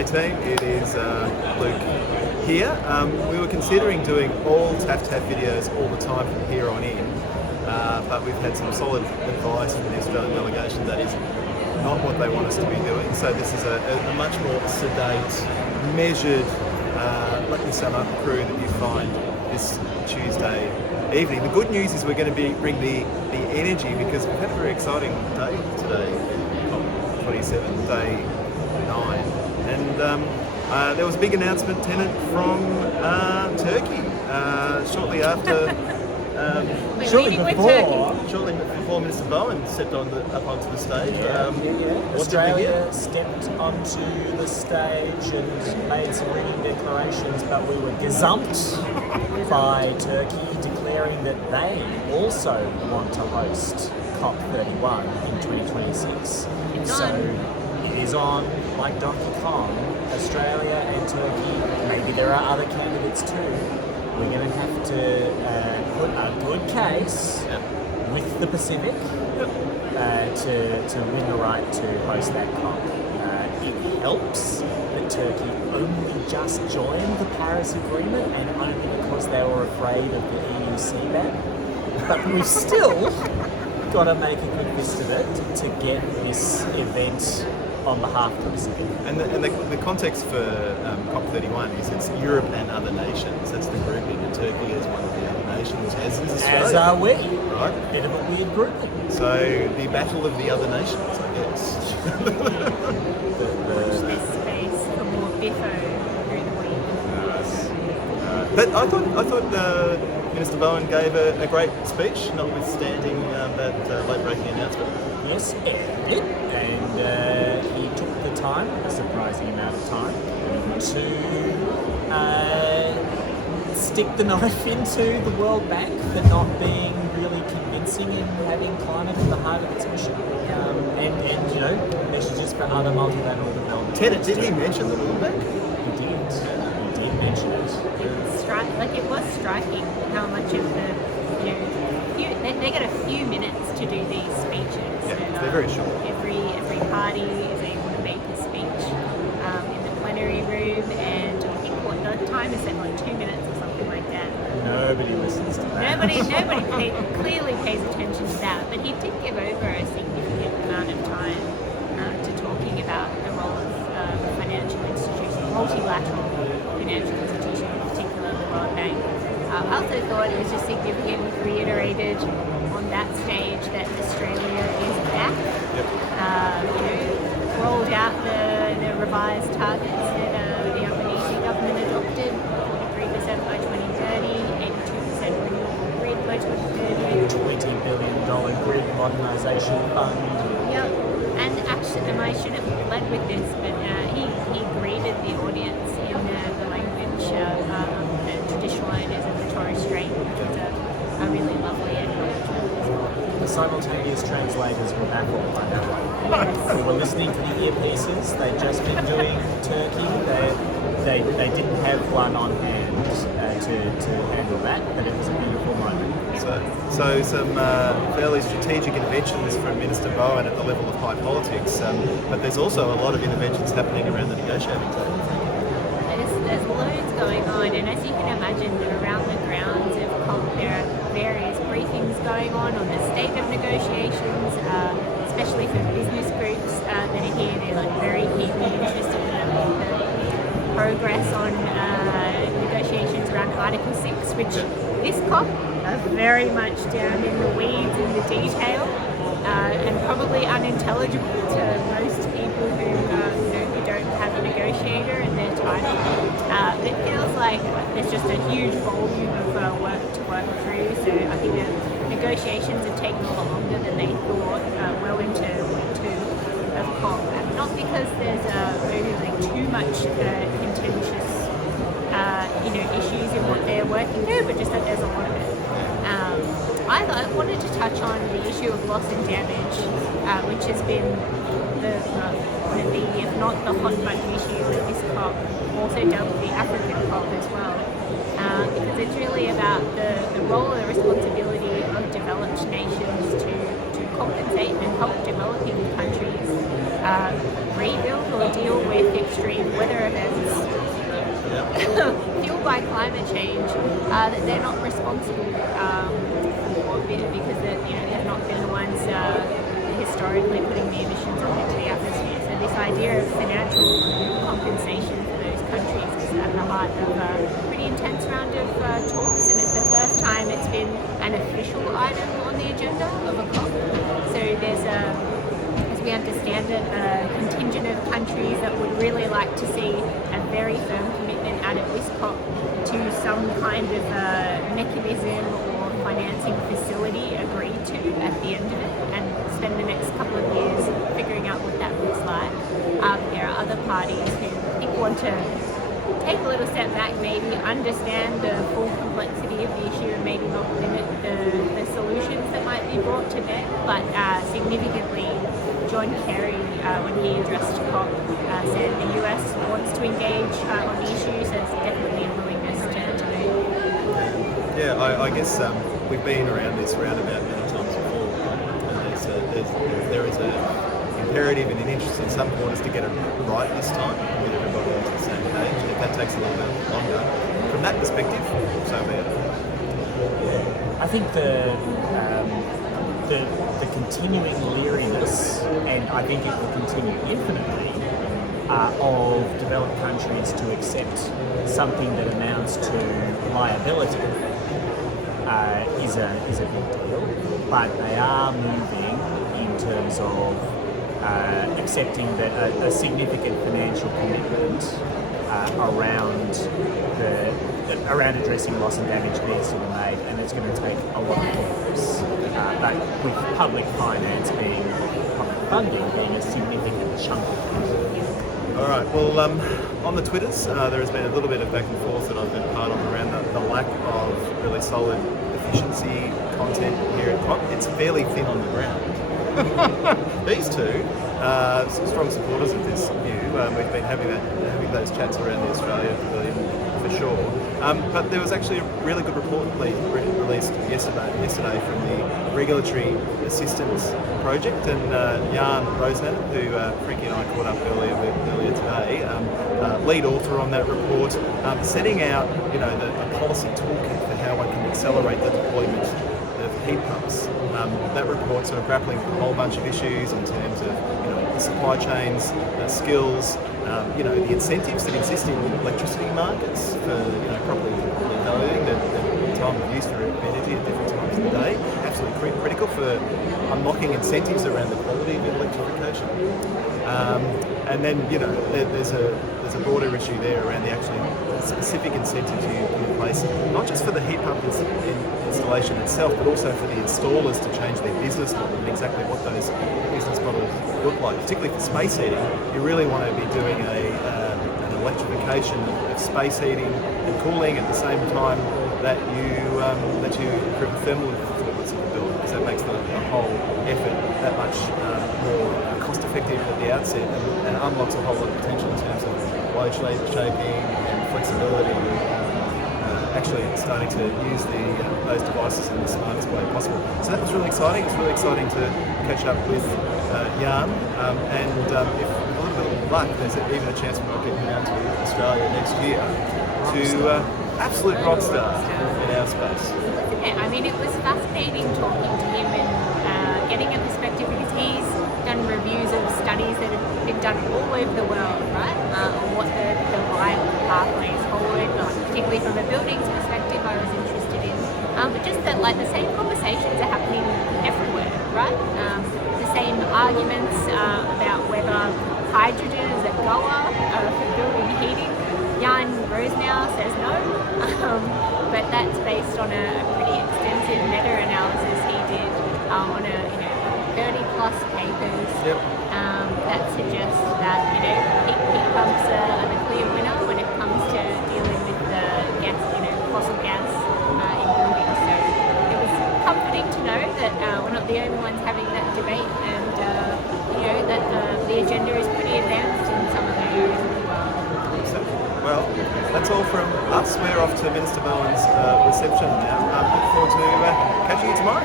Hey team, it is Luke here. We were considering doing all TAF videos all the time from here on in, but we've had some solid advice from the Australian delegation that is not what they want us to be doing. So this is a much more sedate, measured, let me sum up crew that you find this Tuesday evening. The good news is we're going to bring the energy, because we've had a very exciting day today, COP27, day 9. And there was a big announcement, Tennant, from Turkey shortly after. Shortly before Minister Bowen stepped up onto the stage. Australia stepped onto the stage and made some ringing declarations, but we were gazumped by Turkey declaring that they also want to host COP31 in 2026. So it is on, like Donkey Kong, Australia and Turkey. Maybe there are other candidates too. We're going to have to put a good case with the Pacific to win the right to host that COP. It helps that Turkey only just joined the Paris Agreement, and only because they were afraid of the EU CBAM. But we've still got to make a good fist of it to get this event on behalf of the Pacific. And the context for COP31 is it's Europe and other nations. That's the grouping, and Turkey is one of the other nations, as is Australia. As are we. Right. Bit of a weird grouping. So the battle of the other nations, I guess. Watch this space for more biffo through the week. But I thought Minister Bowen gave a great speech, notwithstanding that late-breaking announcement. Yes, it did. And he took the time, a surprising amount of time, to stick the knife into the World Bank for not being really convincing in having climate at the heart of its mission. And you know, messages for other multilateral development. Tennant, did he mention the World Bank? He did. He did mention it. It was striking how much of the, they get a few minutes to do these speeches. Yeah, they're very short. Every party is able to make a speech in the plenary room, and I think the time is set like 2 minutes or something like that. Nobody listens to that. Nobody clearly pays attention to that, but he did give over a significant amount of time to talking about the role of financial institutions, multilateral financial institutions, in particular the World Bank. I also thought it was just significant, reiterated on that stage that Australia is back. Yep. Rolled out the revised targets that the Albanese government adopted: 43% by 2030, 82% renewable grid by 2030. $20 billion grid modernisation fund. Yep. And actually, and I should have led with this, but he greeted the audience in the language of the traditional owners of the Torres Strait, which was a really lovely acknowledgement as well. The simultaneous translators were baffled by that one. We were listening to the earpieces. They'd just been doing Turkey. They didn't have one on hand to handle that, but it was a beautiful moment. So some fairly strategic interventions from Minister Bowen at the level of high politics, but there's also a lot of interventions happening around the negotiating table. There's loads going on, and as you can imagine, around the grounds of COP, there are various briefings going on the state of negotiations, especially for business groups that are here. They're like very keenly interested in the progress on negotiations around Article 6, which this COP are very much down in the weeds, in the detail, and probably unintelligible to most people who don't have a negotiator in their title. It feels like there's just a huge volume of work to work through, so I think the negotiations have taken a lot longer than they thought, well into week 2 of COP. Not because there's really too much contentious issues in what they're working through, but just that there's a lot of it. I wanted to touch on the issue of loss and damage, which has been one of the, if not the hot button issues at this COP, also dealt with the African COP as well. Because it's really about the role and the responsibility of developed nations to compensate and help developing countries rebuild or deal with extreme weather change that they're not responsible for because they've not been the ones historically putting the emissions up into the atmosphere. So this idea of financial compensation for those countries is at the heart of a pretty intense round of talks, and it's the first time it's been an official item on the agenda of a COP. So there's as we understand it, a contingent of countries that would really like to see a very firm commitment out of this COP to some kind of mechanism or financing facility agreed to at the end of it, and spend the next couple of years figuring out what that looks like. There are other parties who I think want to take a little step back, maybe understand the full complexity of the issue and maybe not limit the solutions that might be brought to bear. But significantly, John Kerry, when he addressed COP, said the US wants to engage on the issue, so there's definitely a willingness to move. Yeah, I guess we've been around this roundabout many times before, and there is an imperative and an interest in some quarters to get it right this time, with everybody on the same page. And if that takes a little bit longer, from that perspective, so be it. I think the continuing leeriness, and I think it will continue infinitely, of developed countries to accept something that amounts to liability is a big deal. But they are moving in terms of accepting that a significant financial commitment around addressing loss and damage needs to be made, and it's going to take a lot of years. But with public funding being a significant chunk of it. All right. Well, on the Twitters, there has been a little bit of back and forth that I've been part of around the lack of really solid efficiency content here at COP. It's fairly thin on the ground. These two, strong supporters of this view. We've been having those chats around the Australia Pavilion for sure. But there was actually a really good report released yesterday from the Regulatory Assistance Project, and Jan Rosner, who Frankie and I caught up earlier today, lead author on that report, setting out the policy toolkit for how one can accelerate the deployment of heat pumps. That report sort of grappling with a whole bunch of issues in terms of the supply chains, skills, the incentives that exist in electricity markets for properly valuing the time of use for energy at different times of the day. Absolutely critical for unlocking incentives around the quality of electrification. And then there's a broader issue there around the actually specific incentives you put in place, not just for the heat pump installation itself, but also for the installers to change their business model and exactly what those business models look like. Particularly for space heating, you really want to be doing an electrification of space heating and cooling at the same time that you improve the thermal performance of the building, because that makes the whole effort that much more cost-effective at the outset and unlocks a whole lot of potential in terms of load shaping and flexibility. Actually starting to use those devices in the smartest way possible. So that was really exciting. It's really exciting to catch up with Jan, and if with a little bit of luck, there's even a chance we might get him down to Australia next year to absolute rock star in our space. Yeah, I mean, it was fascinating talking to him and getting a perspective, because he's done reviews of studies that have been done all over the world, right? On what the viable pathways forward, particularly from a buildings perspective, I was interested in. But just that, the same conversations are happening everywhere, right? The same arguments about whether hydrogen is a goer for building heating. Jan Rosner says no, but that's based on a pretty extensive meta-analysis he did on 30 plus papers. Yep. That suggests that heat pumps are the clear winner when it comes to dealing with the gas, fossil gas in buildings. So it was comforting to know that we're not the only ones having that debate, and that the agenda is pretty advanced in some of the areas of the world. Well, that's all from us. We're off to Minister Bowen's reception now. Look forward to catching you tomorrow.